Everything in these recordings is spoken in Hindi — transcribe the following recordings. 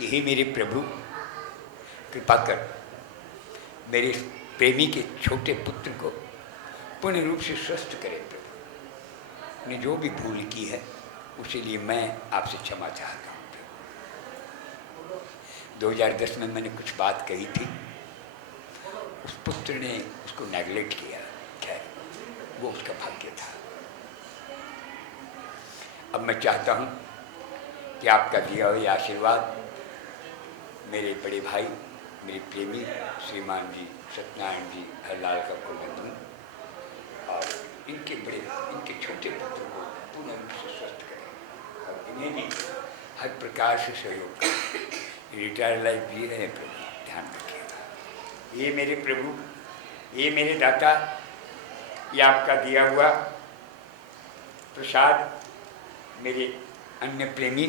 कि हे मेरे प्रभु, कृपा कर मेरे प्रेमी के छोटे पुत्र को पूर्ण रूप से स्वस्थ करे प्रभु। ने जो भी भूल की है उसी लिए मैं आपसे क्षमा चाहता हूँ प्रभु। 2010 में मैंने कुछ बात कही थी, उस पुत्र ने उसको नेगलेक्ट किया। खैर, वो उसका भाग्य था। अब मैं चाहता हूँ कि आपका दिया हुआ आशीर्वाद मेरे बड़े भाई, मेरे प्रेमी श्रीमान जी सत्यनारायण जी हरलाल का को मैं दूँ और इनके छोटे पुत्र को पूर्ण रूप से स्वस्थ करें और इन्हें भी हर प्रकार से सहयोग करें। रिटायर लाइफ जी रहे हैं प्रभु, ध्यान रखिएगा। ये मेरे प्रभु, ये मेरे दाता, ये आपका दिया हुआ प्रसाद मेरे अन्य प्रेमी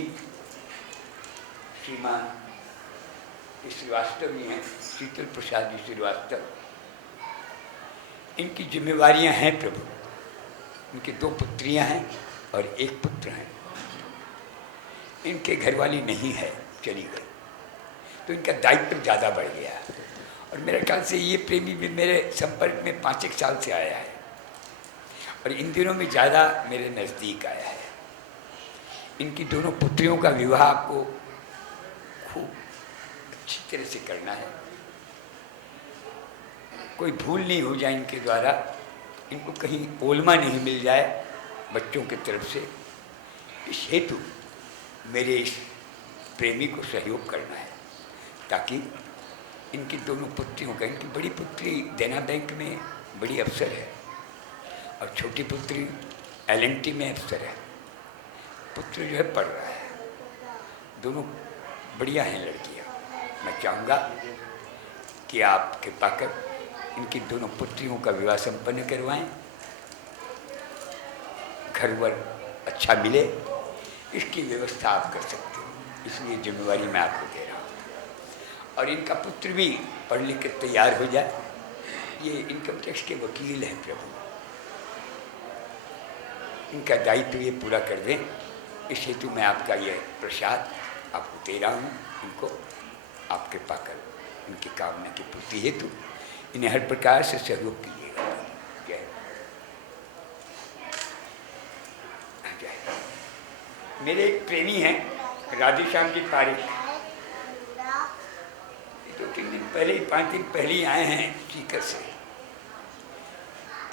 श्रीमान श्रीवास्तव जी हैं, शीतल प्रसाद जी श्रीवास्तव। इनकी जिम्मेवारियां हैं प्रभु। इनकी 2 पुत्रियां हैं और 1 पुत्र हैं। इनके घरवाली नहीं है, चली गई, तो इनका दायित्व ज़्यादा बढ़ गया। और मेरे ख्याल से ये प्रेमी भी मेरे संपर्क में 5-1 साल से आया है और इन दिनों में ज़्यादा मेरे नज़दीक आया है। इनकी दोनों पुत्रियों का विवाह आपको खूब अच्छी तरह से करना है, कोई भूल नहीं हो जाए इनके द्वारा, इनको कहीं ओलमा नहीं मिल जाए बच्चों की तरफ से। इस हेतु मेरे इस प्रेमी को सहयोग करना है ताकि इनकी दोनों पुत्रियों का, इनकी बड़ी पुत्री देना बैंक में बड़ी अफसर है और छोटी पुत्री LNT में अफसर है। पुत्र जो है पढ़ रहा है, दोनों बढ़िया हैं लड़कियाँ। मैं चाहूँगा कि आप कृपा कर इनकी दोनों पुत्रियों का विवाह संपन्न करवाएं, घर-वर अच्छा मिले, इसकी व्यवस्था आप कर सकते हो, इसलिए जिम्मेवारी मैं आपको दे रहा हूँ। और इनका पुत्र भी पढ़ लिख कर तैयार हो जाए। ये इनकम टैक्स के वकील हैं प्रभु, इनका दायित्व ये पूरा कर दें। इस हेतु मैं आपका ये प्रसाद आपको दे रहा हूँ। इनको आप कृपा कर इनकी कामना की पूर्ति हेतु इन्हें हर प्रकार से सहयोग कीजिएगा। जय जय। मेरे एक प्रेमी हैं राधेश्याम जी पारिक, 2-3 दिन पहले, 5 दिन पहले ही आए हैं सीकर से।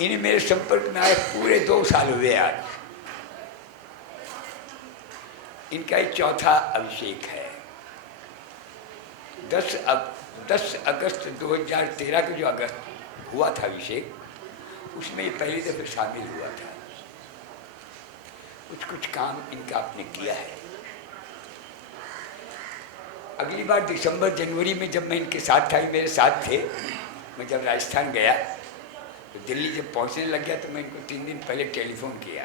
इन्हें मेरे संपर्क में आए पूरे 2 साल हुए आज। इनका ये 4था अभिषेक है। 10 अगस्त 2013 को जो अगस्त हुआ था अभिषेक, उसमें ये पहली दफे शामिल हुआ था। कुछ काम इनका आपने किया है। अगली बार दिसंबर जनवरी में जब मैं इनके साथ था, मेरे साथ थे, मैं जब राजस्थान गया तो दिल्ली जब पहुंचने लग गया तो मैं इनको 3 दिन पहले टेलीफोन किया,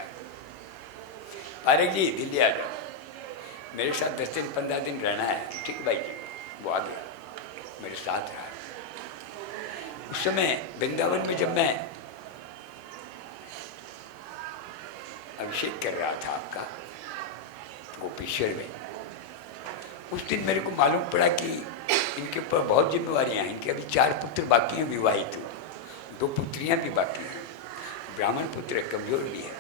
पारेख जी दिल्ली आ जाओ, मेरे साथ 10 दिन 15 दिन रहना है। ठीक भाई जी। वो आ गया, मेरे साथ रहा। उस समय वृंदावन में जब मैं अभिषेक कर रहा था आपका गोपेश्वर में, उस दिन मेरे को मालूम पड़ा कि इनके ऊपर बहुत जिम्मेवारियाँ हैं। इनके अभी 4 पुत्र बाकी हैं विवाहित, 2 पुत्रियाँ भी बाकी हैं। ब्राह्मण पुत्र है, कमजोर भी है।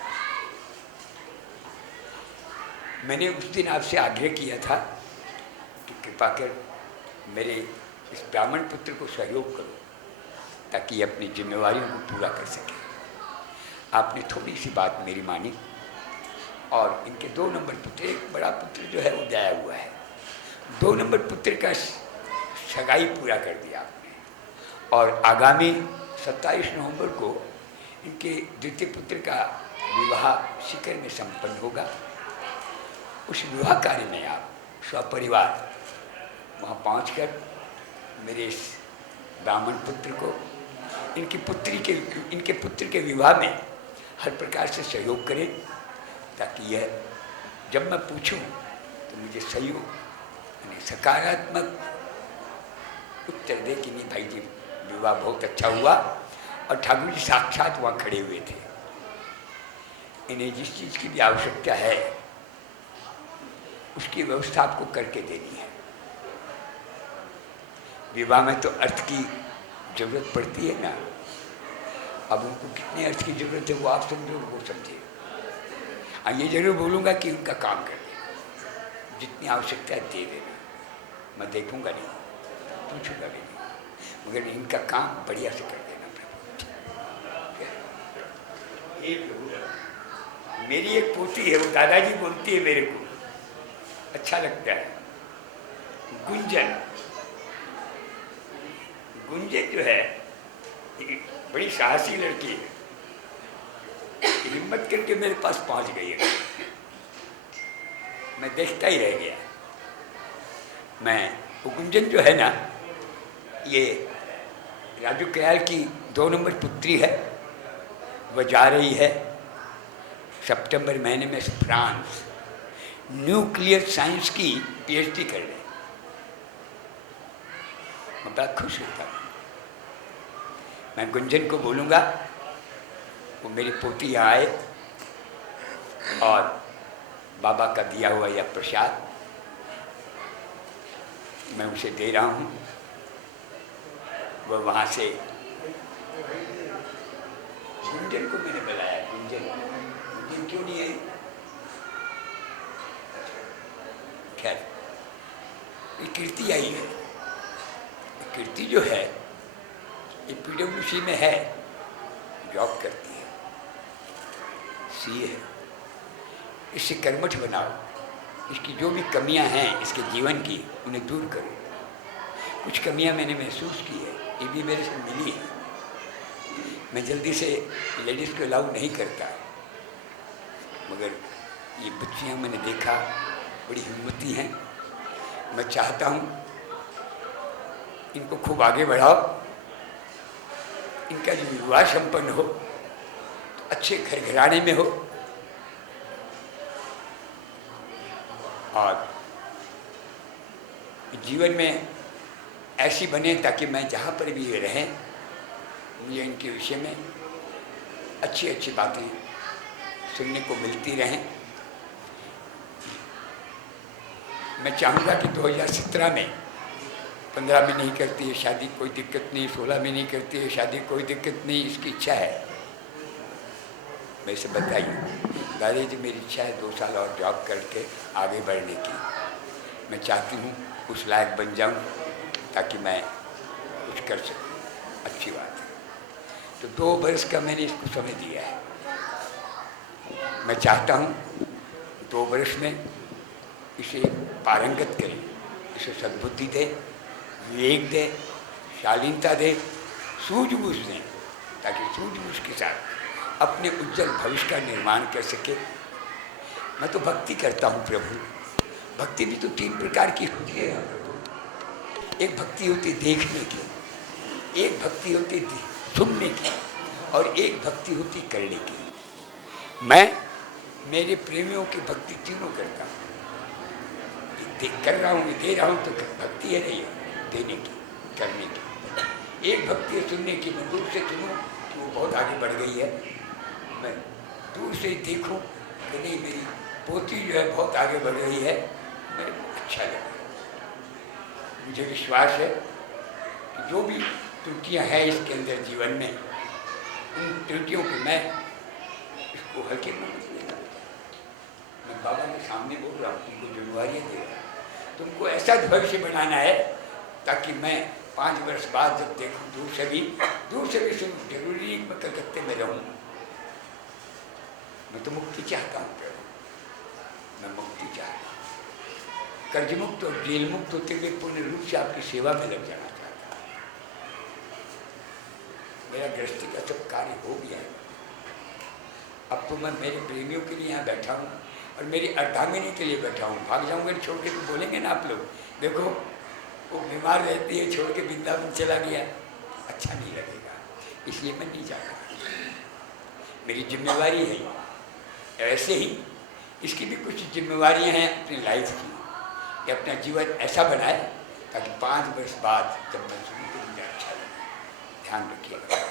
मैंने उस दिन आपसे आग्रह किया था कि कृपा कर मेरे इस ब्राह्मण पुत्र को सहयोग करो ताकि ये अपनी जिम्मेवारियों को पूरा कर सके। आपने थोड़ी सी बात मेरी मानी और इनके 2 नंबर पुत्र, एक बड़ा पुत्र जो है वो गया हुआ है, 2 नंबर पुत्र का सगाई पूरा कर दिया आपने। और आगामी 27 नवंबर को इनके द्वितीय पुत्र का विवाह सीकर में संपन्न होगा। उस विवाह कार्य में आप स्वपरिवार वहाँ पहुँचकर मेरे इस ब्राह्मण पुत्र को इनके पुत्र के विवाह में हर प्रकार से सहयोग करें ताकि यह जब मैं पूछूं तो मुझे सहयोग यानी सकारात्मक उत्तर दे कि नहीं भाई जी विवाह बहुत अच्छा हुआ। और ठाकुर जी साक्षात वहाँ खड़े हुए थे। इन्हें जिस चीज़ की भी आवश्यकता है उसकी व्यवस्था आपको करके देनी है। विवाह में तो अर्थ की जरूरत पड़ती है ना। अब उनको कितने अर्थ की जरूरत है वो आप समझो, वो समझे। हाँ, ये जरूर बोलूँगा कि उनका काम कर देना, जितनी आवश्यकता है दे देना। मैं देखूँगा नहीं, पूछूँगा भी नहीं, मगर इनका काम बढ़िया से कर देना प्रभु। हे प्रभु, मेरी एक पोती है, वो दादाजी बोलती है मेरे को, अच्छा लगता है। गुंजन, गुंजन जो है बड़ी साहसी लड़की है, हिम्मत करके मेरे पास पहुंच गई है। मैं देखता ही रह गया। मैं वो गुंजन जो है ना, ये राजू कयाल की 2 नंबर पुत्री है। वह जा रही है सितंबर महीने में फ्रांस, न्यूक्लियर साइंस की पीएचडी कर रहे। मैं बड़ा खुश होता हूँ। मैं गुंजन को बोलूँगा वो मेरी पोती यहाँ आए और बाबा का दिया हुआ यह प्रसाद मैं उसे दे रहा हूँ। वह वहाँ से, गुंजन को मैंने बुलाया, गुंजन, गुंजन क्यों नहीं आई? खैर, ये कीर्ति आई है। कीर्ति जो है ये PWC में है, जॉब करती है, सीए है। इससे कर्मठ बनाओ, इसकी जो भी कमियां हैं इसके जीवन की उन्हें दूर करो। कुछ कमियां मैंने महसूस की है, ये भी मेरे से मिली है। मैं जल्दी से लेडीज़ को अलाउ नहीं करता, मगर ये बच्चियां मैंने देखा बड़ी हिम्मती हैं। मैं चाहता हूँ इनको खूब आगे बढ़ाओ, इनका जो विवाह संपन्न हो तो अच्छे घर घराने में हो और जीवन में ऐसी बने ताकि मैं जहाँ पर भी ये रहें मुझे इनके विषय में अच्छी अच्छी बातें सुनने को मिलती रहें। मैं चाहूँगा कि 2017 में 15 में नहीं करती है शादी, कोई दिक्कत नहीं। 16 में नहीं करती है शादी, कोई दिक्कत नहीं। इसकी इच्छा है, मैं इसे बताइए दादी जी मेरी इच्छा है 2 साल और जॉब करके आगे बढ़ने की। मैं चाहती हूँ उस लायक बन जाऊँ ताकि मैं कुछ कर सकूँ। अच्छी बात है। तो 2 वर्ष का मैंने इसको समय दिया है। मैं चाहता हूँ 2 वर्ष में इसे पारंगत करें, इसे सद्बुद्धि दे, विवेक दे, शालीनता दे, सूझबूझ दें, ताकि सूझबूझ के साथ अपने उज्जवल भविष्य का निर्माण कर सके। मैं तो भक्ति करता हूँ प्रभु। भक्ति भी तो 3 प्रकार की होती है प्रभु। एक भक्ति होती देखने की, एक भक्ति होती सुनने की, और एक भक्ति होती करने की। मैं मेरे प्रेमियों की भक्ति तीनों करता हूँ। कर रहा हूँ, दे रहा हूँ तो भक्ति है नहीं, देने की, करने की। एक भक्ति है सुनने की, मैं दूर से सुनूँ कि वो बहुत आगे बढ़ गई है, मैं दूर से देखूँ कि नहीं मेरी पोती जो है बहुत आगे बढ़ रही है, मेरे को अच्छा लगा। मुझे विश्वास है कि जो भी त्रुटियाँ हैं इसके अंदर जीवन में, उन त्रुटियों को मैं इसको हल्के में नहीं लेता। मैं बाबा के सामने बोल रहा हूँ, तुमको जिम्मेवारियाँ दे रहा हूँ। तुमको ऐसा भविष्य बनाना है ताकि मैं 5 वर्ष बाद जब देखूँ दूर से भी सुनूँ। जरूरी नहीं मैं कलकत्ते में रहूँ, मैं तो मुक्ति चाहता हूँ प्रभु, मैं मुक्ति चाहता हूँ। कर्ज मुक्त और जेल मुक्त होते हुए पूर्ण रूप से आपकी सेवा में लग जाना चाहता हूँ। मेरा गृहस्थी का सब कार्य हो गया है। अब तो मैं मेरे प्रेमियों के लिए यहाँ बैठा हूँ और मेरी अर्धांगिनी के लिए बैठा हूँ। भाग जाऊँगा छोड़ के तो बोलेंगे ना आप लोग, देखो वो बीमार रहती है, छोड़ के वृंदावन चला गया, अच्छा नहीं लगेगा। इसलिए मैं नहीं जाता। मेरी जिम्मेवारी है। ऐसे ही इसकी भी कुछ जिम्मेवारियाँ हैं अपनी लाइफ की, कि अपना जीवन ऐसा बनाए ताकि 5 वर्ष बाद जब मैं सुनूँ तो मुझे अच्छा लगे। ध्यान रखिएगा।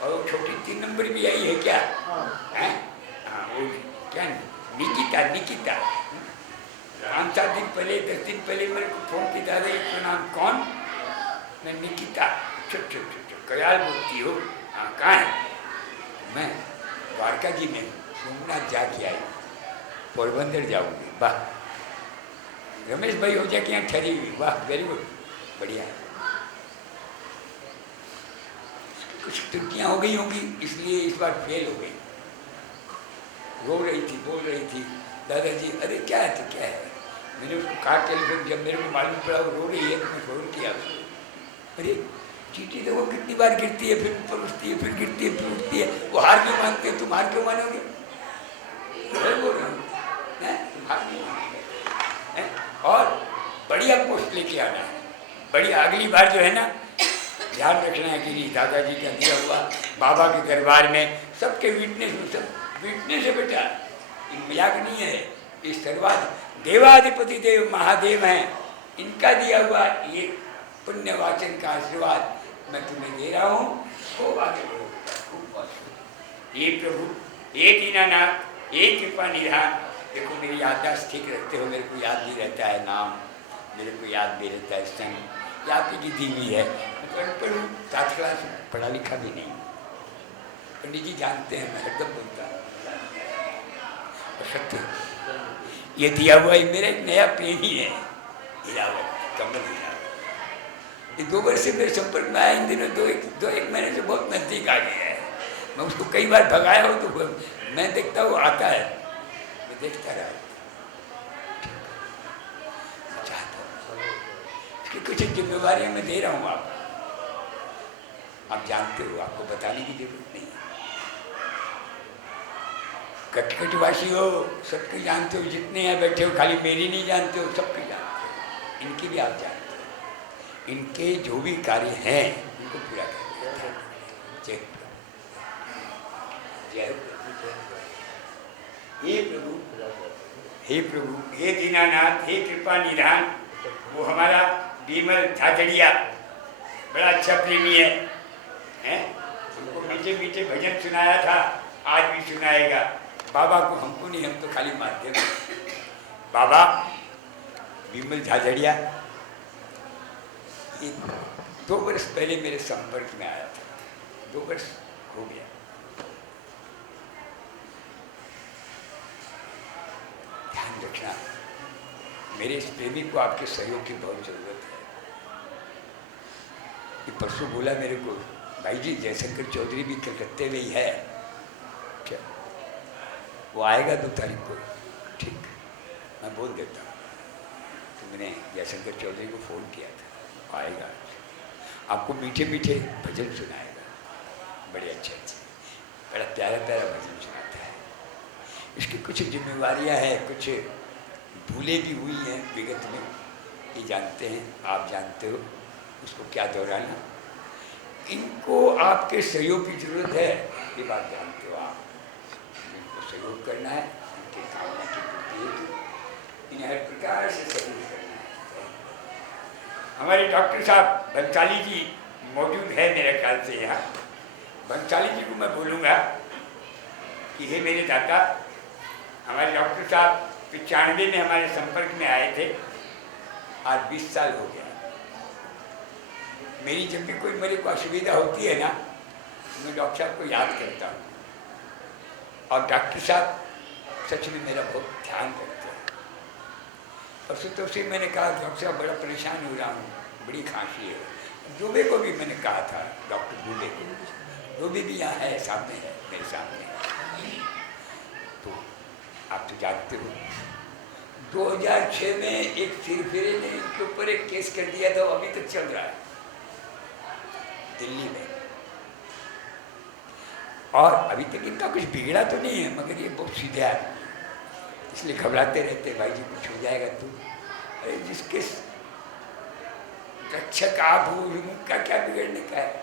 और वो छोटी 3 नंबर भी आई है क्या? हैं? हाँ, वो क्या निकिता, निकिता, राम 5-7 दिन पहले 10 दिन पहले मेरे को फोन की, दादा प्रणाम। कौन? मैं निकिता। चुप चुप चुप चुप, कयाल बोलती हो? हाँ, कहाँ है? मैं द्वारका जी में सोमनाथ जाके आई, पोरबंदर जाऊंगी। वाह, रमेश भाई हो जाके यहाँ ठहरी हुई। वाह, वेरी गुड, बढ़िया। कुछ त्रुटियाँ हो गई होंगी, इसलिए इस बार फेल हो गई। रो रही थी, बोल रही थी, दादाजी अरे क्या है तो क्या है। मैंने उसको कहा टेलीफोन, जब मेरे को मालूम पड़ा वो रो रही है तो मैं फ़ोन किया उसको। अरे चीटी देखो कितनी बार गिरती है, फिर ऊपर उठती है, फिर गिरती है, फिर उठती है। वो हार क्यों मानते हैं? तुम हार क्यों मानोगे? बोल रहा हूँ, तुम हार क्यों मानोगे? और बढ़िया पोस्ट लेके आना है, बढ़िया। अगली बार जो है ना, ध्यान रखना है कि नहीं, दादाजी का दिया हुआ बाबा के दरबार में सबके विटनेस में, सब विटनेस है बेटा, ये मजाक नहीं है। ये सर्वाध देवाधिपति देव महादेव हैं, इनका दिया हुआ ये पुण्य वाचन का आशीर्वाद मैं तुम्हें दे रहा हूँ। खूब आगे बढ़ो, खूब मस्त। ये प्रभु, ये दीनानाथ, ये कृपा निधान। देखो मेरी याददाश्त ठीक रखते हो, मेरे को याद भी रहता है नाम, मेरे को याद भी रहता है सन, याद की दी हुई है। पर 7 क्लास पढ़ा लिखा भी नहीं, पंडित जी जानते हैं मैं हरदम बोलता हूँ। सत्य ये दिया हुआ ही मेरा एक नया प्रेमी है, हिरावत, कमल हिरावत। ये 2 वर्ष से मेरे संपर्क में आया, इन दिनों 2-1 महीने से बहुत नजदीक आ गया है। मैं उसको कई बार भगाया हो तो मैं देखता हूँ आता है, मैं देखता रहा, चाहता हूँ इसकी कुछ जिम्मेवारियाँ मैं दे रहा हूँ आपको। आप जानते हो, आपको बताने की जरूरत नहीं है। कटकटवासी हो, सबकी जानते हो, जितने यहाँ बैठे हो, खाली मेरी नहीं जानते हो, सबकी जानते हो, इनकी भी आप जानते हो। इनके जो भी कार्य हैं उनको पूरा करें। जय जय हे प्रभु, हे प्रभु, हे दीनानाथ, हे कृपा निधान। वो हमारा विमल झाझड़िया बड़ा अच्छा प्रेमी है, उनको मीठे मीठे भजन सुनाया था, आज भी सुनाएगा। बाबा को हमको नहीं, हम तो खाली माध्यम। बाबा विमल झाझड़िया 2 वर्ष पहले मेरे संपर्क में आया था, 2 वर्ष हो गया। ध्यान रखना, मेरे इस प्रेमी को आपके सहयोग की बहुत जरूरत है। ये परसों बोला मेरे को, भाई जी जयशंकर चौधरी भी कलकत्ते में ही है क्या, वो आएगा 2 तारीख को। ठीक, मैं बोल देता हूँ। तो मैंने जयशंकर चौधरी को फ़ोन किया था, आएगा, आपको मीठे मीठे भजन सुनाएगा, बड़े अच्छे अच्छे, बड़ा प्यारा प्यारा भजन सुनाता है। इसकी कुछ जिम्मेवारियाँ हैं, कुछ भूलें भी हुई हैं विगत में, ये जानते हैं, आप जानते हो, उसको क्या दोहराना। इनको आपके सहयोग की जरूरत है, ये बात जानते हो आप। इनको सहयोग करना है, इनके कामना की पूर्ति हेतु इन्हें हर प्रकार से सहयोग करना है। हमारे डॉक्टर साहब बंसाली जी मौजूद है मेरे ख्याल से यहाँ। बंसाली जी को मैं बोलूँगा कि हे मेरे दाता, हमारे डॉक्टर साहब 95 में हमारे संपर्क में आए थे, आज 20 साल हो गया। मेरी जब भी कोई मेरे को असुविधा होती है ना, मैं डॉक्टर साहब को याद करता हूँ, और डॉक्टर साहब सच में मेरा बहुत ध्यान रखते हैं। परसों तो उसे मैंने कहा, डॉक्टर साहब बड़ा परेशान हो रहा हूँ, बड़ी खांसी है। दुबे को भी मैंने कहा था, डॉक्टर दुबे को, दुबे भी यहाँ है, सामने है, मेरे सामने। तो आप तो जानते हो 2006 में एक फिरफिरे ने इनके ऊपर एक केस कर दिया था, अभी तक चल रहा है दिल्ली में। और अभी तक इनका कुछ बिगड़ा तो नहीं है, मगर ये बहुत सीधा है, इसलिए घबराते रहते, भाई जी कुछ हो जाएगा तो। अरे जिसके रक्षक आप हो, उनका क्या बिगड़ने का है।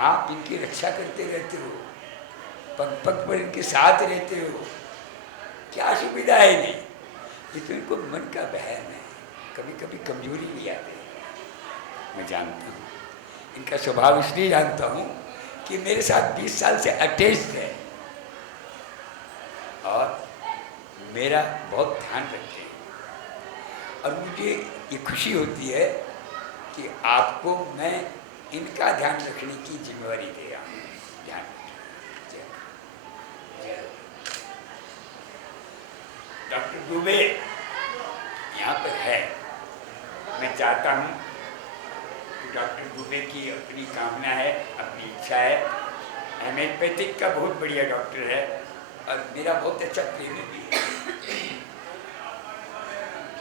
आप इनकी रक्षा करते रहते हो, पग पग पर इनके साथ रहते हो, क्या सुविधा है नहीं। ये तो इनको मन का बहम है, कभी कभी कमजोरी भी आती है, मैं जानता हूँ। इनका स्वभाव इसलिए जानता हूँ कि मेरे साथ 20 साल से अटैच्ड है और मेरा बहुत ध्यान रखते हैं। और मुझे ये खुशी होती है कि आपको मैं इनका ध्यान रखने की जिम्मेवारी दे रहा हूँ। ध्यान डॉक्टर दुबे यहाँ पर है। मैं चाहता हूँ कि डॉक्टर दुबे की अपनी कामना है, अपनी इच्छा है। हेमियोपैथिक का बहुत बढ़िया डॉक्टर है और मेरा बहुत अच्छा प्रेमी भी है।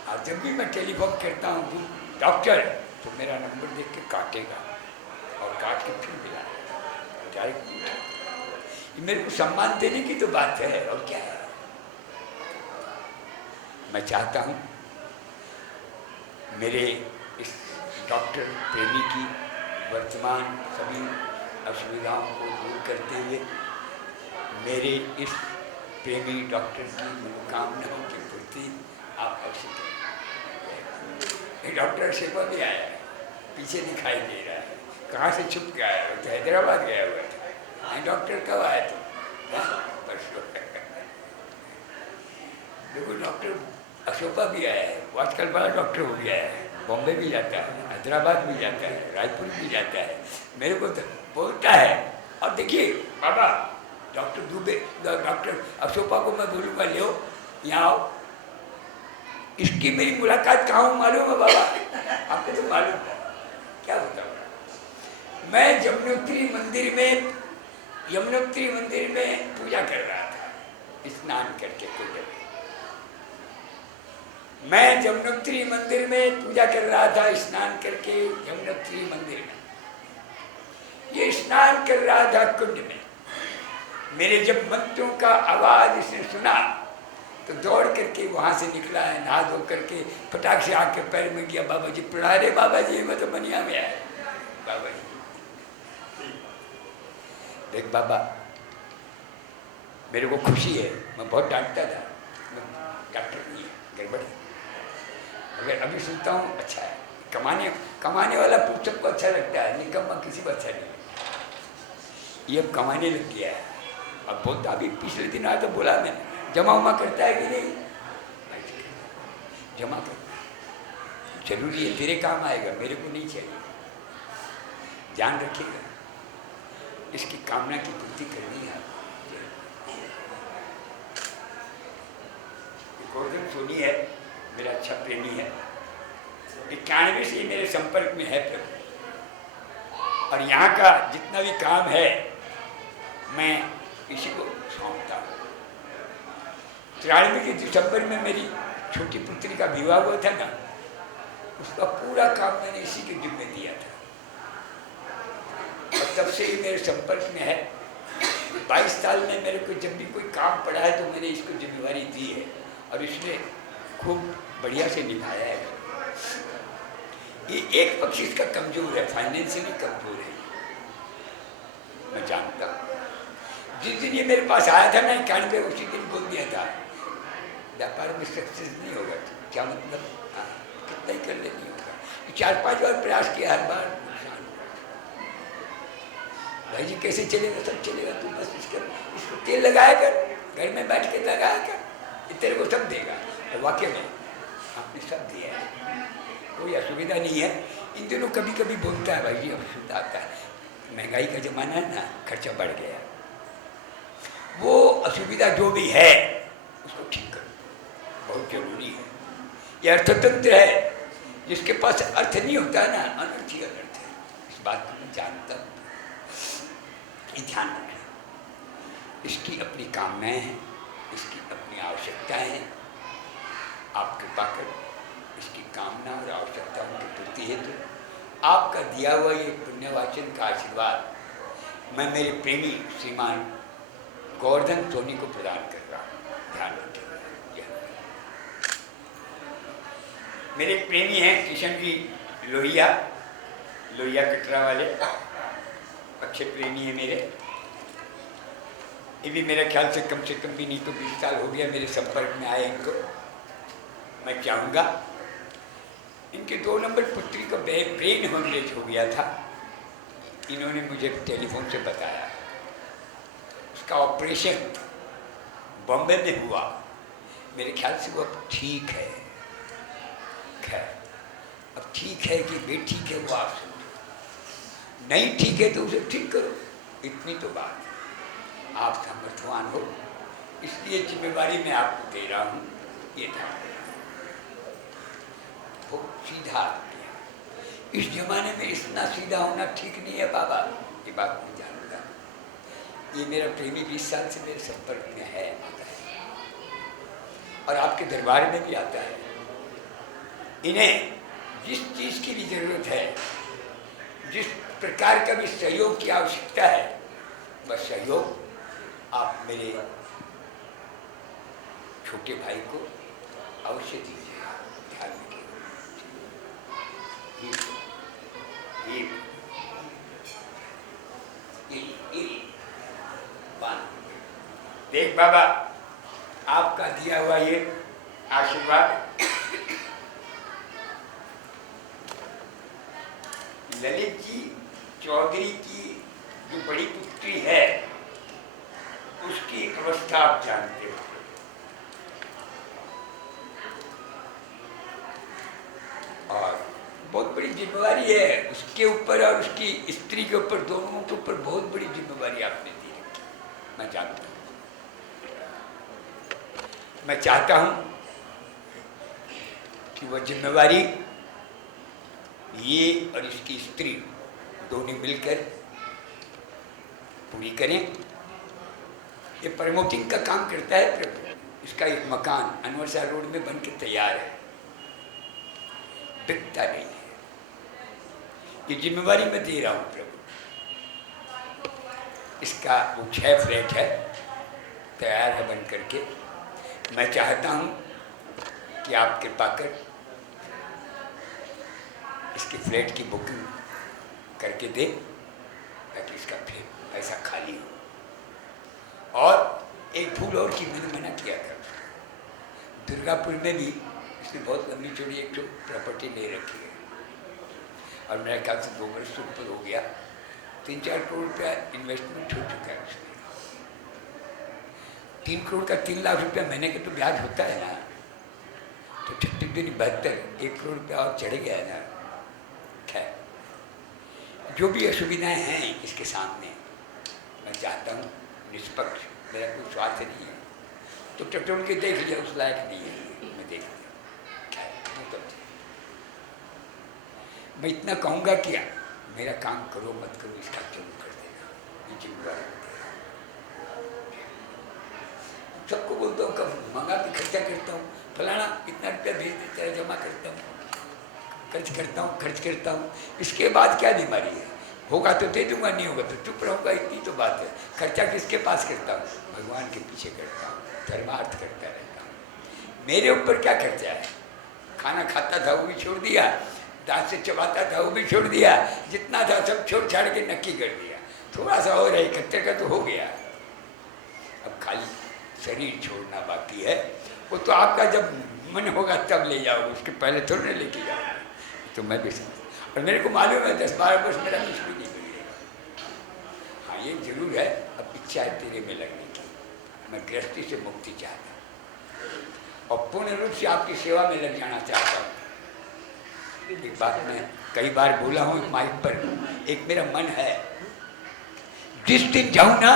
और जब भी मैं टेलीफोन करता हूँ डॉक्टर, तो मेरा नंबर देख के काटेगा और काट के फिर मिलाएगा डायरेक्ट। ये मेरे को सम्मान देने की तो बात है, और क्या है। मैं चाहता हूँ मेरे इस डॉक्टर प्रेमी की वर्तमान सभी असुविधाओं को दूर करते हुए मेरे इस प्रेमी डॉक्टर की मनोकामनाओं की पूर्ति आप अवश्य करें। डॉक्टर शिल्पा भी आया है, पीछे दिखाई दे रहा है, कहाँ से छुप के आया, तो हैदराबाद गया हुआ था। डॉक्टर कब आया था? परसों। देखो डॉक्टर अशोका भी आया है, वो आजकल बड़ा डॉक्टर हो गया है, बॉम्बे भी जाता है, हैदराबाद भी जाता है, रायपुर भी जाता है, मेरे को तो बोलता है। और देखिए बाबा, डॉक्टर दुबे, डॉक्टर अशोका को मैं बोलूँगा ले यहाँ आओ, इसकी मेरी मुलाकात कहाँ हो मालूम है बाबा? आपको तो मालूम है, क्या बताऊँ। मैं यमुनोत्री मंदिर में पूजा कर रहा था स्नान करके कुंड में। मैं यमुनोत्री मंदिर में पूजा कर रहा था स्नान करके यमुनोत्री मंदिर में। ये स्नान कर रहा था कुंड में। मेरे जब मंत्रों का आवाज इसने सुना तो दौड़ करके वहां से निकला है, नहा धो करके फटाक से आके पैर में गया, बाबा जी पढ़ा रहे, बाबा जी मैं तो बनिया में आया। बाबा जी देख बाबा, मेरे को खुशी है, मैं बहुत डांटता था, मैं डॉक्टर नहीं है, गड़बड़। अगर अभी सुनता हूँ अच्छा है, कमाने वाला पुस्तक को अच्छा लगता है, निकम्मा किसी को अच्छा नहीं है। ये अब कमाने लग गया है। अब बोलता, अभी पिछले दिन आया तो बोला मैंने, जमा उमा करता है कि नहीं? जमा कर, जरूरी है, तेरे काम आएगा, मेरे को नहीं चाहिए। ध्यान रखिएगा, इसकी कामना की पूर्ति करनी है। गोवर्धन सोनी है, मेरा अच्छा प्रेमी है, 91 से मेरे संपर्क में है प्रभु। और यहाँ का जितना भी काम है मैं इसी को सौंपता हूँ। 93 के दिसंबर में मेरी छोटी पुत्री का विवाह हुआ था ना, उसका पूरा काम मैंने इसी के जिम्मे दिया था और तब से ही मेरे संपर्क में है। 22 साल में मेरे को जब भी कोई काम पड़ा है तो मैंने इसको जिम्मेवारी दी है और इसने खूब बढ़िया से निभाया है। ये एक पक्ष इसका कमजोर है, फाइनेंशियली कमजोर है, मैं जानता हूँ। जिस दिन ये मेरे पास आया था ना 91, उसी दिन बोल दिया था व्यापार में सक्सेस नहीं होगा। क्या मतलब? कितना ही कर ले नहीं होगा। 4-5 बार प्रयास किया, हर बार नुकसान हुआ। भाई जी कैसे चलेगा? सब चलेगा, तू बस इसको तेल लगाया कर, घर में बैठ के लगाया कर, ये तेरे को सब देगा। और वाकई में आपने सब दिया है, कोई असुविधा नहीं है। इन दिनों कभी कभी बोलता है भाई जी असुविधा आता है, महंगाई का जमाना है ना, खर्चा बढ़ गया। वो असुविधा जो भी है उसको ठीक करो, बहुत जरूरी है। ये अर्थतंत्र है, जिसके पास अर्थ नहीं होता है ना, अनर्थ ही अनर्थ है। इस बात को मैं जानता हूँ, ये ध्यान रखें। इसकी अपनी कामनाएं हैं, इसकी अपनी आवश्यकताएं हैं। आप कृपा कर इसकी कामना और आवश्यकताओं की पूर्ति हेतु आपका दिया हुआ ये पुण्यवाचन का आशीर्वाद मैं मेरे प्रेमी श्रीमान गोवर्धन सोनी को प्रदान कर रहा हूँ। ध्यान रखिए। मेरे प्रेमी हैं किशन जी लोहिया कटरा वाले, अच्छे प्रेमी हैं मेरे। ये भी मेरे ख्याल से कम भी नहीं तो 20 साल हो गया मेरे संपर्क में आए इनको। मैं चाहूँगा, इनके 2 नंबर पुत्री का ब्रेन हेमरेज हो गया था, इन्होंने मुझे टेलीफोन से बताया। उसका ऑपरेशन बॉम्बे में हुआ, मेरे ख्याल से वो अब ठीक है। है। अब ठीक है कि बेठीक है वो आप समझो, नहीं ठीक है तो उसे ठीक करो, इतनी तो बात है। आप सामर्थ्यवान हो, इसलिए जिम्मेवारी मैं आपको दे रहा हूँ। ये था वो सीधा आदमी है। इस जमाने में इतना सीधा होना ठीक नहीं है बाबा, ये बात मैं जानूंगा। ये मेरा प्रेमी 20 साल से मेरे संपर्क में है, आता है और आपके दरबार में भी आता है। इन्हें जिस चीज़ की भी जरूरत है, जिस प्रकार का भी सहयोग की आवश्यकता है, वह सहयोग आप मेरे छोटे भाई को अवश्य दीजिए, ध्यान रखिए। देख बाबा, आपका दिया हुआ ये आशीर्वाद ललित जी चौधरी की जो बड़ी पुत्री है उसकी अवस्था आप जानते हो। और बहुत बड़ी जिम्मेवारी है उसके ऊपर और उसकी स्त्री के ऊपर, दोनों के ऊपर बहुत बड़ी जिम्मेवारी आपने दी रखी, मैं जानता हूँ। मैं चाहता हूँ कि वह जिम्मेवारी ये और इसकी स्त्री दोनों मिलकर पूरी करें। ये प्रमोटिंग का काम करता है प्रभु। इसका एक मकान अनवर शाह रोड में बन के तैयार है, बिकता नहीं है। ये जिम्मेवारी मैं दे रहा हूँ प्रभु। इसका वो 6 फ्लैट है, तैयार है बन करके। मैं चाहता हूँ कि आप कृपा कर इसके फ्लैट की बुकिंग करके दे, ताकि इसका फिर पैसा खाली हो। और एक फूल और की मैंने मना किया था, दुर्गापुर में भी इसने बहुत लंबी चौड़ी एक तो प्रॉपर्टी ले रखी है और मेरे ख्याल से 2 वर्ष से ऊपर हो गया। 3-4 करोड़ रुपया इन्वेस्टमेंट हो चुका है उसमें। 3 करोड़ का 3 लाख रुपया महीने के तो ब्याज होता है ना, तो 36 दिन 72, 1 करोड़ रुपया और चढ़ गया है ना। खैर, जो भी असुविधाएं हैं इसके सामने, मैं चाहता हूँ निष्पक्ष, मेरा कोई स्वार्थ नहीं है, तो टटोल के देख लिया, उस लायक नहीं है, मैं देख लिया। तो मैं इतना कहूँगा कि मेरा काम करो मत करो, इसका जरूर कर देना, ये जिम्मेवारी सबको बोलता हूँ। कब मंगा के खर्चा करता हूँ, फलाना इतना रुपया भेज देता है, जमा करता हूँ, खर्च करता हूँ। इसके बाद क्या बीमारी है? होगा तो दे दूंगा, नहीं होगा तो चुप रहूँगा, इतनी तो बात है। खर्चा किसके पास करता हूँ? भगवान के पीछे करता हूँ, धर्मार्थ करता रहता हूँ। मेरे ऊपर क्या खर्चा है? खाना खाता था वो भी छोड़ दिया, दांत से चबाता था वो भी छोड़ दिया, जितना था सब छोड़ छाड़ के नक्की कर दिया। थोड़ा सा और है, 71 का तो हो गया, अब खाली शरीर छोड़ना बाकी है। वो तो आपका जब मन होगा तब ले जाओ, उसके पहले थोड़ी ना लेके जाओ। तो मैं भी समझ, और मेरे को मालूम है 10-12 वर्ष मेरा कुछ भी नहीं बिगड़ेगा। हाँ ये जरूर है, अब इच्छा है तेरे में लगने की। मैं गृहस्थी से मुक्ति चाहता हूँ और पूर्ण रूप से आपकी सेवा में लग जाना चाहता हूँ। एक बात मैं कई बार बोला हूँ माइक पर, एक मेरा मन है जिस दिन जाऊँ ना